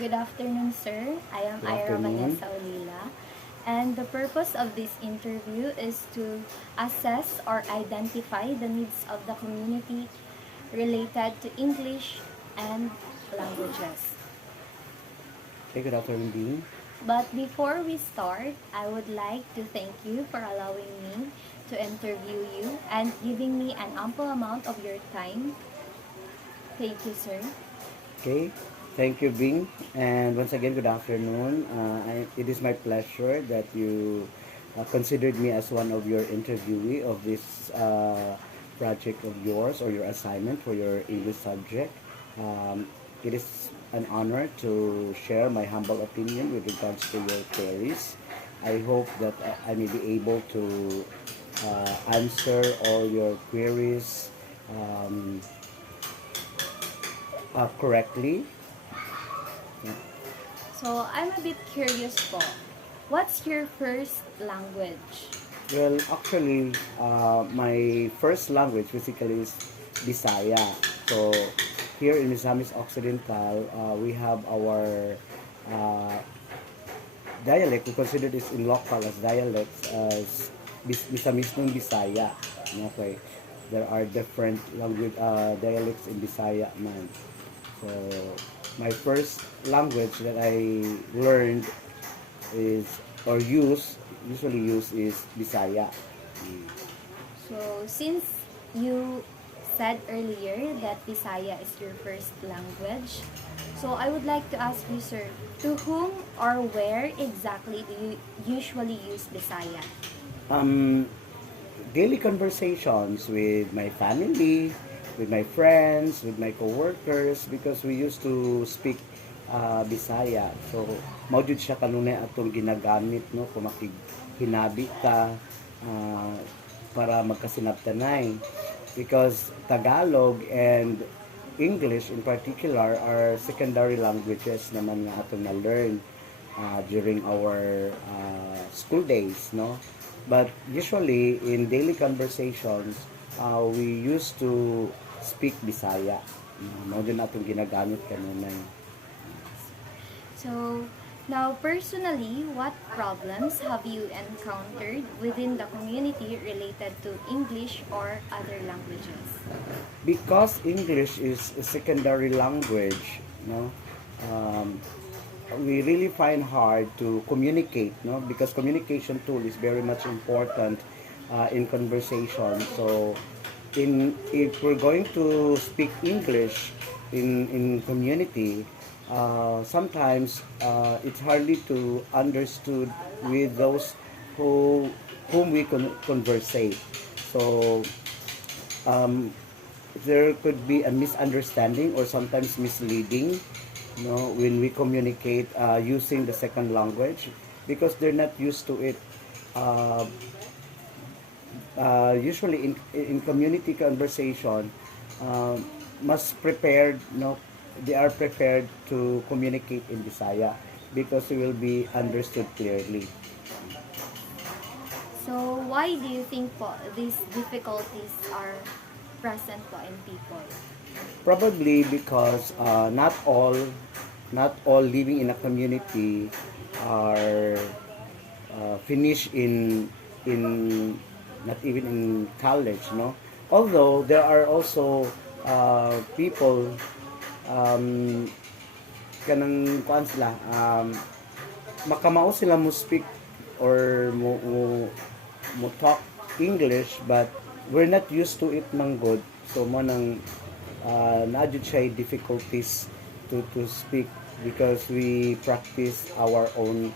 Good afternoon, sir. I am Good Ira afternoon. Vanessa Olila, and the purpose of this interview is to assess or identify the needs of the community related to English and languages. Okay, good afternoon, Dean. But before we start, I would like to thank you for allowing me to interview you and giving me an ample amount of your time. Thank you, sir. Okay, thank you, Bing. And once again, good afternoon. It is my pleasure that you considered me as one of your interviewee of this project of yours or your assignment for your English subject. Um, it is an honor to share my humble opinion with regards to your queries. I hope that I may be able to answer all your queries um, correctly. Yeah. So, I'm a bit curious po. What's your first language? Well, actually, my first language basically is Bisaya. So, here in Misamis Occidental, we have our uh, dialect. We consider this in local as dialects as Misamis ng Bisaya. Okay. There are different language dialects in Bisaya man. So, my first language that I learned is or usually use is Bisaya. Mm. So, since you said earlier that Bisaya is your first language, so I would like to ask you, sir, to whom or where exactly do you usually use Bisaya? Um, Daily conversations with my family, with my friends, with my coworkers because we used to speak Bisaya. So, mao jud siya kanunay atong ginagamit no kung makihinabi ka ah, para magkasinabtanay because Tagalog and English in particular are secondary languages naman nga atong na-learn during our school days, no? But usually in daily conversations, we used to speak Bisaya. Mao din atong ginagamit kanunay. So, now personally, what problems have you encountered within the community related to English or other languages? Because English is a secondary language, no, um, we really find hard to communicate, no, because communication tool is very much important in conversation. So, in if we're going to speak English in community, sometimes it's hardly to understood with those who whom we conversate. So um, there could be a misunderstanding or sometimes misleading, you know, when we communicate using the second language because they're not used to it. Uh, Usually in community conversation, uh, must prepared, you know, they are prepared to communicate in Bisaya because it will be understood clearly. So, why do you think po these difficulties are present po in people? Probably because not all living in a community are finished in not even in college, no. Although there are also people um, kanang kuan sila makamao sila mo speak or mo talk English but we're not used to it man good. So mo nang naadjud siya difficulties to speak because we practice our own